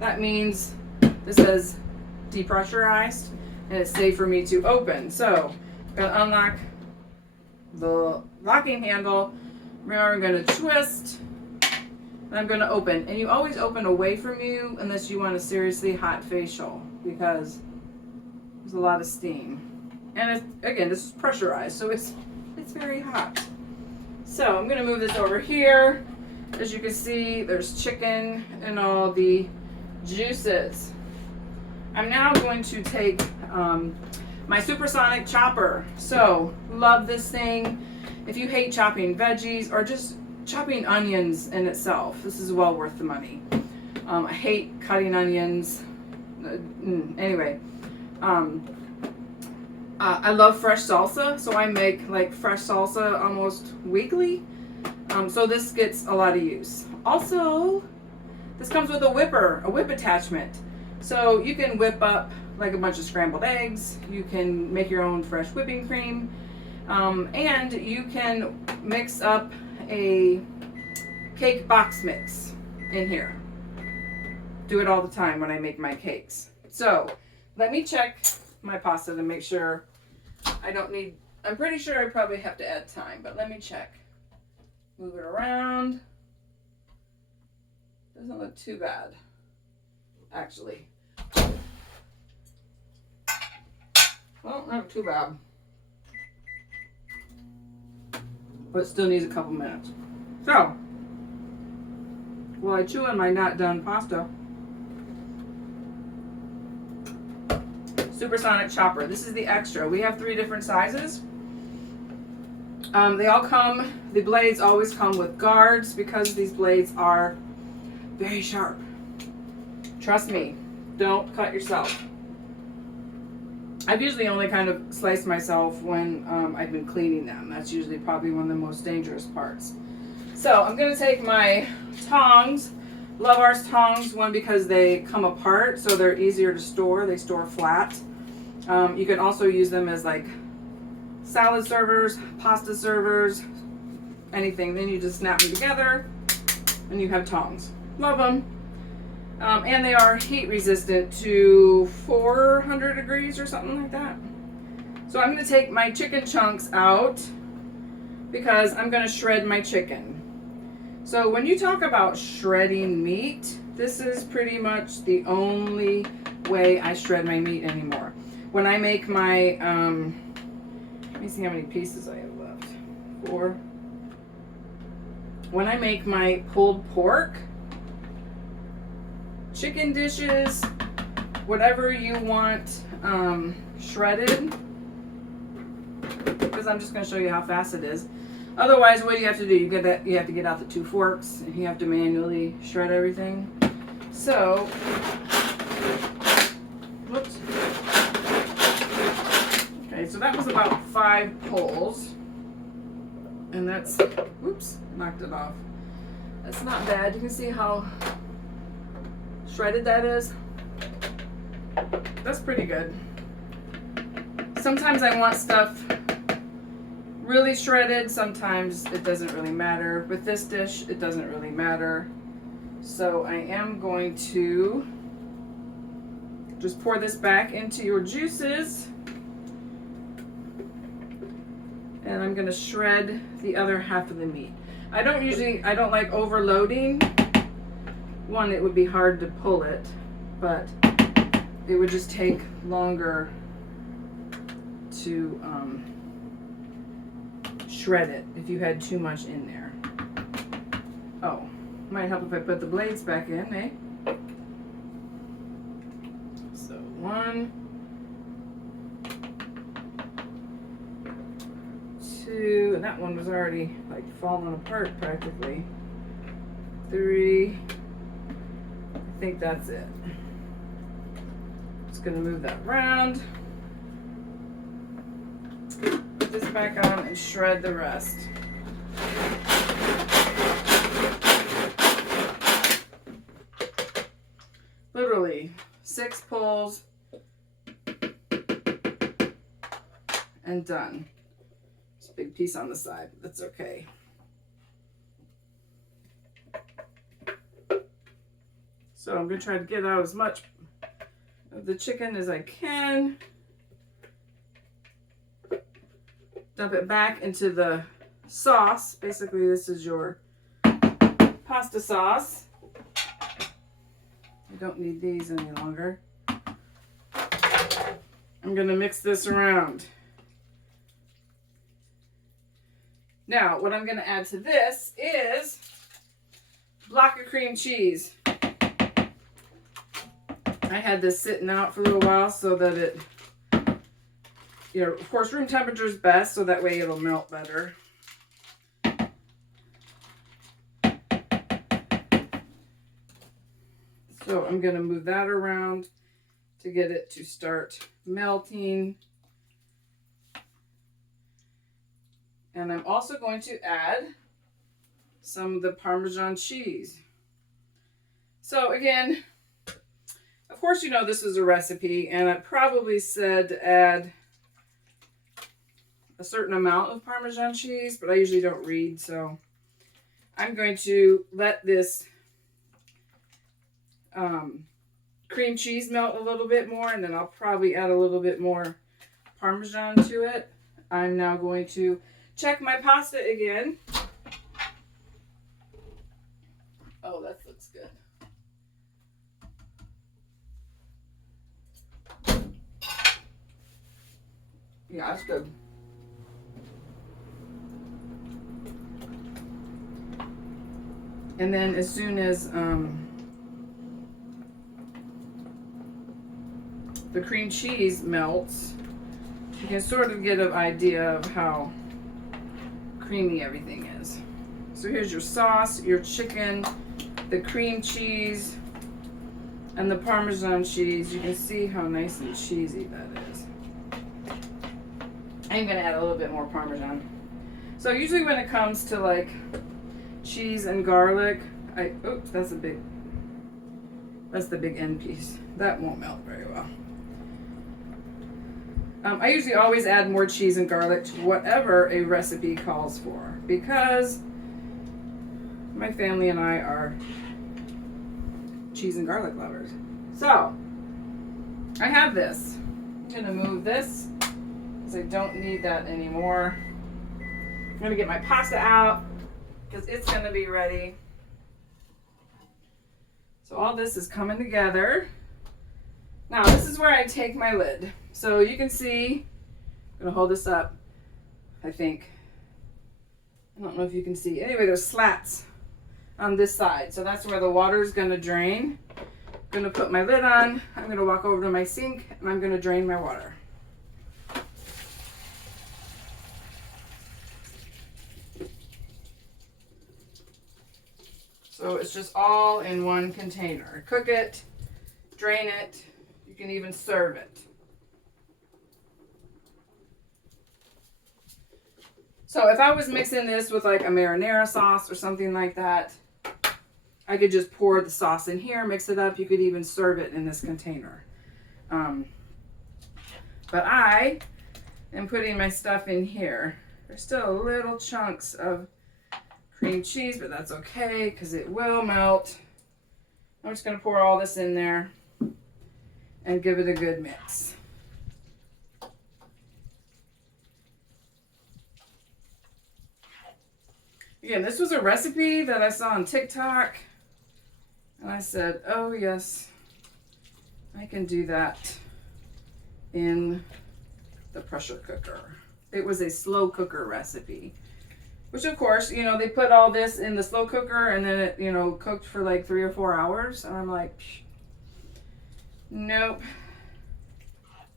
That means this says depressurized and it's safe for me to open. So I'm gonna unlock the locking handle. I'm gonna twist and I'm gonna open. And you always open away from you unless you want a seriously hot facial, because there's a lot of steam. And again, this is pressurized, so it's very hot. So I'm gonna move this over here. As you can see, there's chicken and all the juices. I'm now going to take my supersonic chopper. So love this thing. If you hate chopping veggies or just chopping onions in itself, this is well worth the money. I hate cutting onions. Anyway, I love fresh salsa, so I make like fresh salsa almost weekly. So this gets a lot of use. Also, this comes with a whip attachment. So you can whip up like a bunch of scrambled eggs. You can make your own fresh whipping cream. And you can mix up a cake box mix in here. Do it all the time when I make my cakes. So let me check my pasta to make sure I don't need, I'm pretty sure I probably have to add thyme, but let me check. Move it around. Doesn't look too bad, actually. Well, not too bad. But it still needs a couple minutes. So, while I chew on my not done pasta, supersonic chopper. This is the extra. We have 3 different sizes. They all come, the blades always come with guards because these blades are very sharp. Trust me, don't cut yourself. I've usually only kind of sliced myself when I've been cleaning them. That's usually probably one of the most dangerous parts. So I'm going to take my tongs. Love our tongs, one because they come apart so they're easier to store. They store flat. You can also use them as like salad servers, pasta servers, anything. Then you just snap them together and you have tongs. Love them. And they are heat resistant to 400 degrees or something like that. So I'm going to take my chicken chunks out because I'm going to shred my chicken. So when you talk about shredding meat, this is pretty much the only way I shred my meat anymore. When I make my, let me see how many pieces I have left. 4. When I make my pulled pork, chicken dishes, whatever you want shredded, because I'm just going to show you how fast it is. Otherwise, what do you have to do? You have to get out the 2 forks and you have to manually shred everything. So, whoops. Okay, so that was about 5 pulls. And that's, whoops, knocked it off. That's not bad. You can see how shredded that is. That's pretty good. Sometimes I want stuff really shredded. Sometimes it doesn't really matter. With this dish, it doesn't really matter. So I am going to just pour this back into your juices. And I'm going to shred the other half of the meat. I don't like overloading. One, it would be hard to pull it, but it would just take longer to shred it if you had too much in there. Oh, might help if I put the blades back in, eh? So 1, 2, and that one was already like falling apart practically. 3, I think that's it. Just gonna move that around. Put this back on and shred the rest. Literally 6 pulls and done. It's a big piece on the side, but that's okay. So I'm going to try to get out as much of the chicken as I can. Dump it back into the sauce. Basically, this is your pasta sauce. I don't need these any longer. I'm going to mix this around. Now, what I'm going to add to this is a block of cream cheese. I had this sitting out for a little while so that it, you know, of course, room temperature is best, so that way it'll melt better. So I'm going to move that around to get it to start melting. And I'm also going to add some of the Parmesan cheese. So again, of course, you know this is a recipe, and I probably said to add a certain amount of Parmesan cheese, but I usually don't read, so I'm going to let this cream cheese melt a little bit more, and then I'll probably add a little bit more Parmesan to it. I'm now going to check my pasta again. Oh, that looks good. Yeah, that's good. And then as soon as the cream cheese melts, you can sort of get an idea of how creamy everything is. So here's your sauce, your chicken, the cream cheese, and the Parmesan cheese. You can see how nice and cheesy that is. I'm gonna add a little bit more Parmesan. So usually when it comes to like cheese and garlic, oops, that's the big end piece. That won't melt very well. I usually always add more cheese and garlic to whatever a recipe calls for, because my family and I are cheese and garlic lovers. So I have this. I'm gonna move this because I don't need that anymore. I'm gonna get my pasta out because it's gonna be ready. So all this is coming together. Now this is where I take my lid. So you can see, I'm gonna hold this up, I think. I don't know if you can see. Anyway, there's slats on this side. So that's where the water is gonna drain. I'm gonna put my lid on. I'm gonna walk over to my sink and I'm gonna drain my water. So it's just all in one container. Cook it, drain it, you can even serve it. So if I was mixing this with like a marinara sauce or something like that, I could just pour the sauce in here, mix it up. You could even serve it in this container. But I am putting my stuff in here. There's still little chunks of cream cheese, but that's okay because it will melt. I'm just going to pour all this in there and give it a good mix. Again, this was a recipe that I saw on TikTok. And I said, oh yes, I can do that in the pressure cooker. It was a slow cooker recipe. Which of course, you know, they put all this in the slow cooker and then it, you know, cooked for like 3 or 4 hours. And I'm like, nope,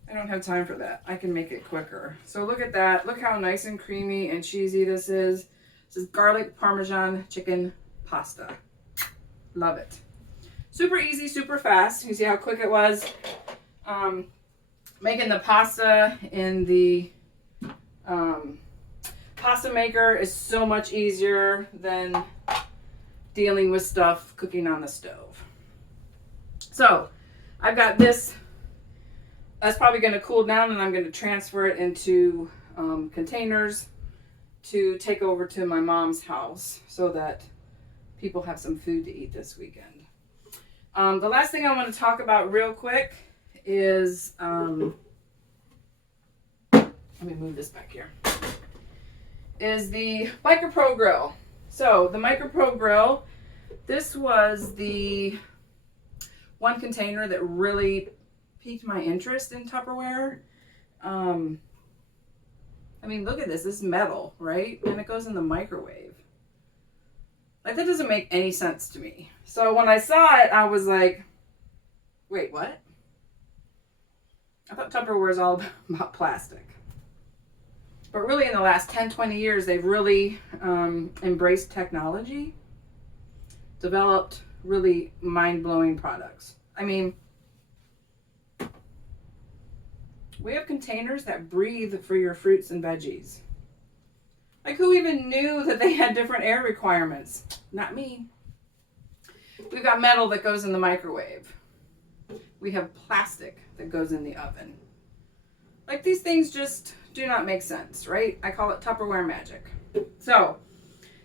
I don't have time for that. I can make it quicker. So look at that. Look how nice and creamy and cheesy this is. This is garlic parmesan chicken pasta. Love it. Super easy, super fast. You can see how quick it was. Making the pasta in the pasta maker is so much easier than dealing with stuff cooking on the stove. So I've got this. That's probably going to cool down and I'm going to transfer it into containers to take over to my mom's house so that people have some food to eat this weekend. The last thing I want to talk about real quick is, let me move this back here, is the Micro Pro Grill. So the Micro Pro Grill, this was the one container that really piqued my interest in Tupperware. I mean, look at this. This is metal, right? And it goes in the microwave. Like, that doesn't make any sense to me. So when I saw it, I was like, wait, what? I thought Tupperware is all about plastic. But really in the last 10, 20 years, they've really embraced technology, developed really mind-blowing products. I mean, we have containers that breathe for your fruits and veggies. Like, who even knew that they had different air requirements? Not me. We've got metal that goes in the microwave. We have plastic that goes in the oven. Like, these things just do not make sense, right? I call it Tupperware magic. So,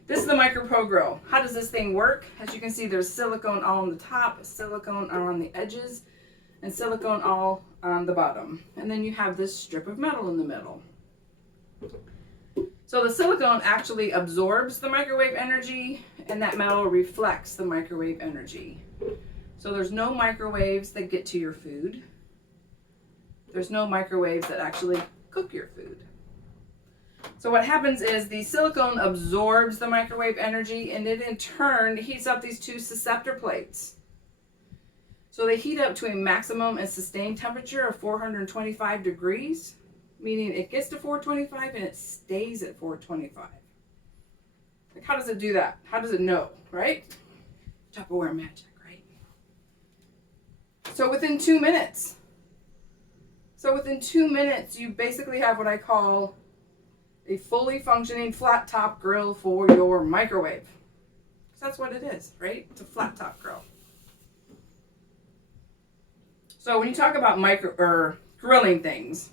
this is the Micro Pro Grill. How does this thing work? As you can see, there's silicone all on the top, silicone all on the edges, and silicone all on the bottom. And then you have this strip of metal in the middle. So the silicone actually absorbs the microwave energy, and that metal reflects the microwave energy. So there's no microwaves that get to your food. There's no microwaves that actually cook your food. So what happens is the silicone absorbs the microwave energy, and it in turn heats up these two susceptor plates. So they heat up to a maximum and sustained temperature of 425 degrees. Meaning it gets to 425 and it stays at 425. Like, how does it do that? How does it know, right? Tupperware magic, right? So within 2 minutes. You basically have what I call a fully functioning flat top grill for your microwave. So that's what it is, right? It's a flat top grill. So when you talk about grilling things,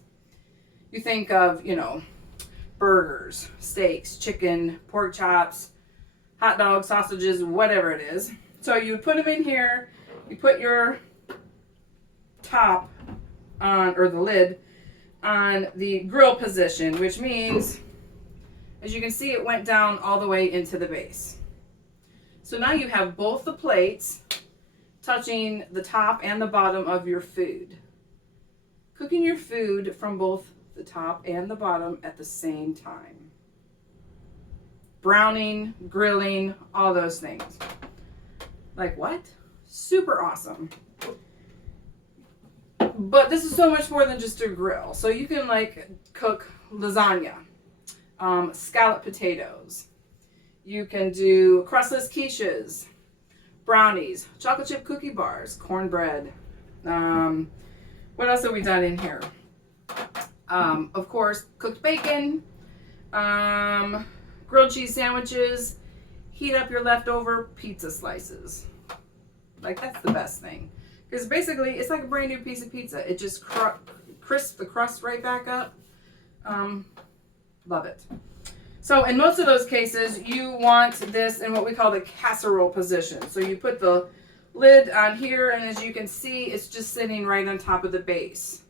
you think of, you know, burgers, steaks, chicken, pork chops, hot dogs, sausages, whatever it is. So you put them in here, you put your top on, or the lid, on the grill position, which means, as you can see, it went down all the way into the base. So now you have both the plates touching the top and the bottom of your food. Cooking your food from both the top and the bottom at the same time. Browning, grilling, all those things. Like, what? Super awesome. But this is so much more than just a grill. So you can like cook lasagna, scalloped potatoes. You can do crustless quiches, brownies, chocolate chip cookie bars, cornbread. What else have we done in here? Of course, cooked bacon, grilled cheese sandwiches, heat up your leftover pizza slices. Like, that's the best thing. Because basically, it's like a brand new piece of pizza. It just crisps the crust right back up. Love it. So in most of those cases, you want this in what we call the casserole position. So you put the lid on here, and as you can see, it's just sitting right on top of the base.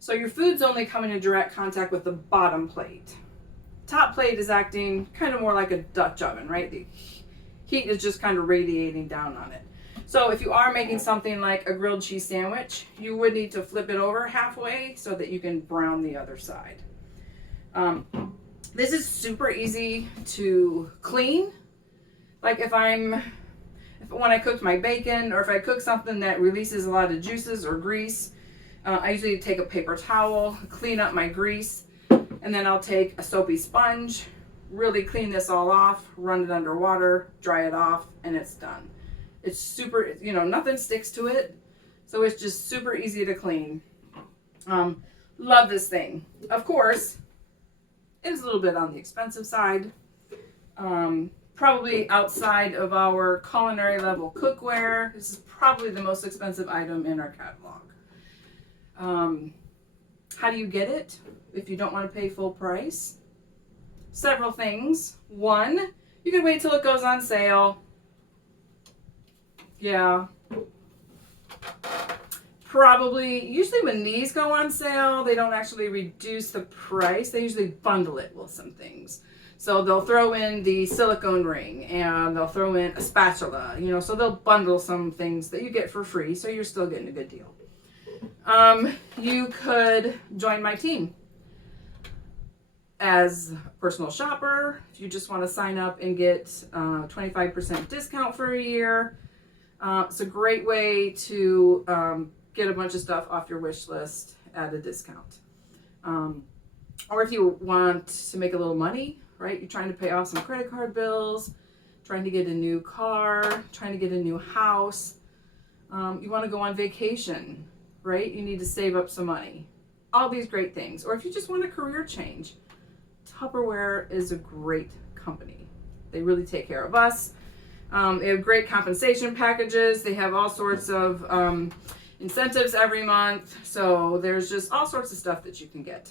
So your food's only coming in direct contact with the bottom plate. Top plate is acting kind of more like a Dutch oven, right? The heat is just kind of radiating down on it. So if you are making something like a grilled cheese sandwich, you would need to flip it over halfway so that you can brown the other side. This is super easy to clean. Like when I cooked my bacon, or if I cook something that releases a lot of juices or grease, I usually take a paper towel, clean up my grease, and then I'll take a soapy sponge, really clean this all off, run it under water, dry it off, and it's done. It's super, nothing sticks to it. So it's just super easy to clean. Love this thing. Of course, it is a little bit on the expensive side. Probably outside of our culinary level cookware. This is probably the most expensive item in our catalog. How do you get it if you don't want to pay full price? Several things. One, you can wait till it goes on sale. Yeah. Probably, usually when these go on sale, they don't actually reduce the price. They usually bundle it with some things. So they'll throw in the silicone ring, and they'll throw in a spatula, so they'll bundle some things that you get for free, so you're still getting a good deal. You could join my team as a personal shopper. If you just want to sign up and get 25% discount for a year, it's a great way to get a bunch of stuff off your wish list at a discount. Or if you want to make a little money, right? You're trying to pay off some credit card bills, trying to get a new car, trying to get a new house. You want to go on vacation, right? You need to save up some money. All these great things. Or if you just want a career change, Tupperware is a great company. They really take care of us. They have great compensation packages. They have all sorts of incentives every month. So there's just all sorts of stuff that you can get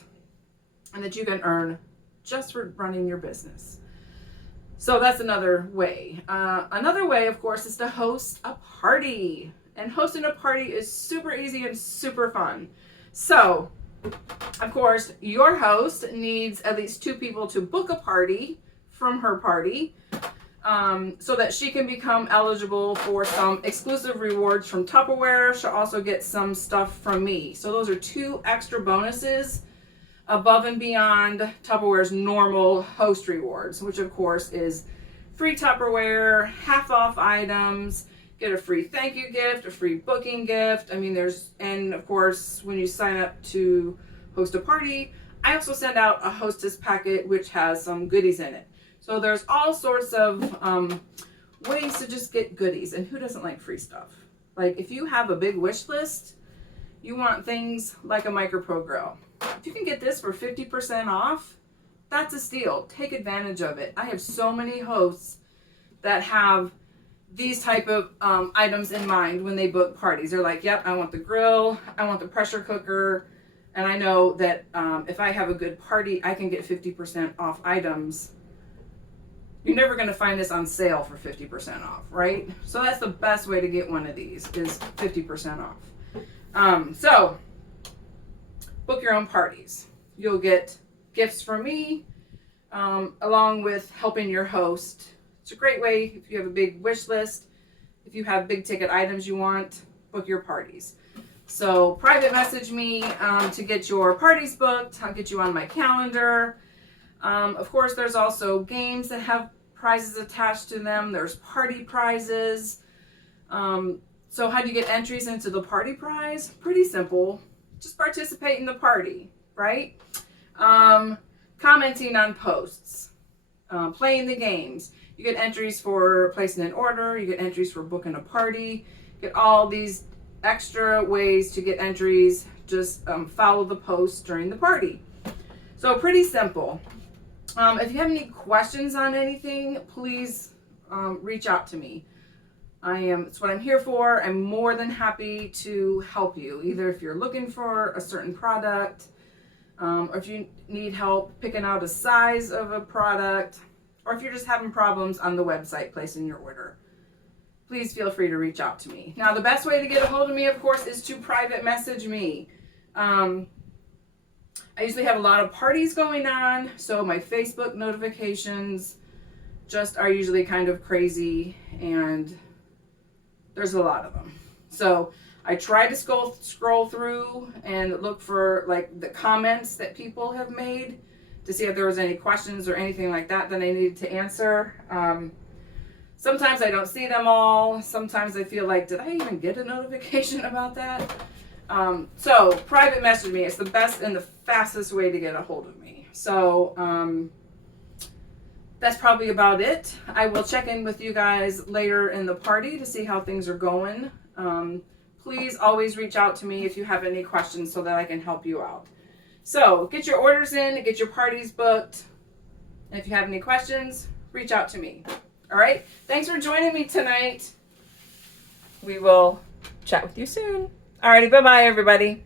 and that you can earn just for running your business. So that's another way. Another way, of course, is to host a party. And hosting a party is super easy and super fun. So, of course, your host needs at least 2 people to book a party from her party, so that she can become eligible for some exclusive rewards from Tupperware. She'll also get some stuff from me. So those are 2 extra bonuses above and beyond Tupperware's normal host rewards, which of course is free Tupperware, half off items, get a free thank you gift, a free booking gift. And of course, when you sign up to host a party, I also send out a hostess packet, which has some goodies in it. So there's all sorts of ways to just get goodies. And who doesn't like free stuff? Like, if you have a big wish list, you want things like a micro grill. If you can get this for 50% off, that's a steal. Take advantage of it. I have so many hosts that have these type of items in mind when they book parties. They're like, yep, I want the grill, I want the pressure cooker, and I know that if I have a good party, I can get 50% off items. You're never going to find this on sale for 50% off, right? So that's the best way to get one of these, is 50% off. So book your own parties. You'll get gifts from me, along with helping your host. It's a great way if you have a big wish list, if you have big ticket items you want, book your parties. So private message me to get your parties booked. I'll get you on my calendar. Of course, there's also games that have prizes attached to them. There's party prizes. So how do you get entries into the party prize? Pretty simple. Just participate in the party, right? Commenting on posts, playing the games. You get entries for placing an order. You get entries for booking a party. You get all these extra ways to get entries. Just follow the posts during the party. So pretty simple. If you have any questions on anything, please reach out to me. It's what I'm here for. I'm more than happy to help you, either if you're looking for a certain product, or if you need help picking out a size of a product, or if you're just having problems on the website placing your order. Please feel free to reach out to me. Now, the best way to get a hold of me, of course, is to private message me. I usually have a lot of parties going on, so my Facebook notifications just are usually kind of crazy, and there's a lot of them. So I try to scroll through and look for like the comments that people have made to see if there was any questions or anything like that that I needed to answer. Sometimes I don't see them all. Sometimes I feel like, did I even get a notification about that? So private message me. It's the best and the fastest way to get a hold of me. So that's probably about it. I will check in with you guys later in the party to see how things are going. Please always reach out to me if you have any questions so that I can help you out. So get your orders in, get your parties booked. And if you have any questions, reach out to me. All right. Thanks for joining me tonight. We will chat with you soon. All righty. Bye-bye, everybody.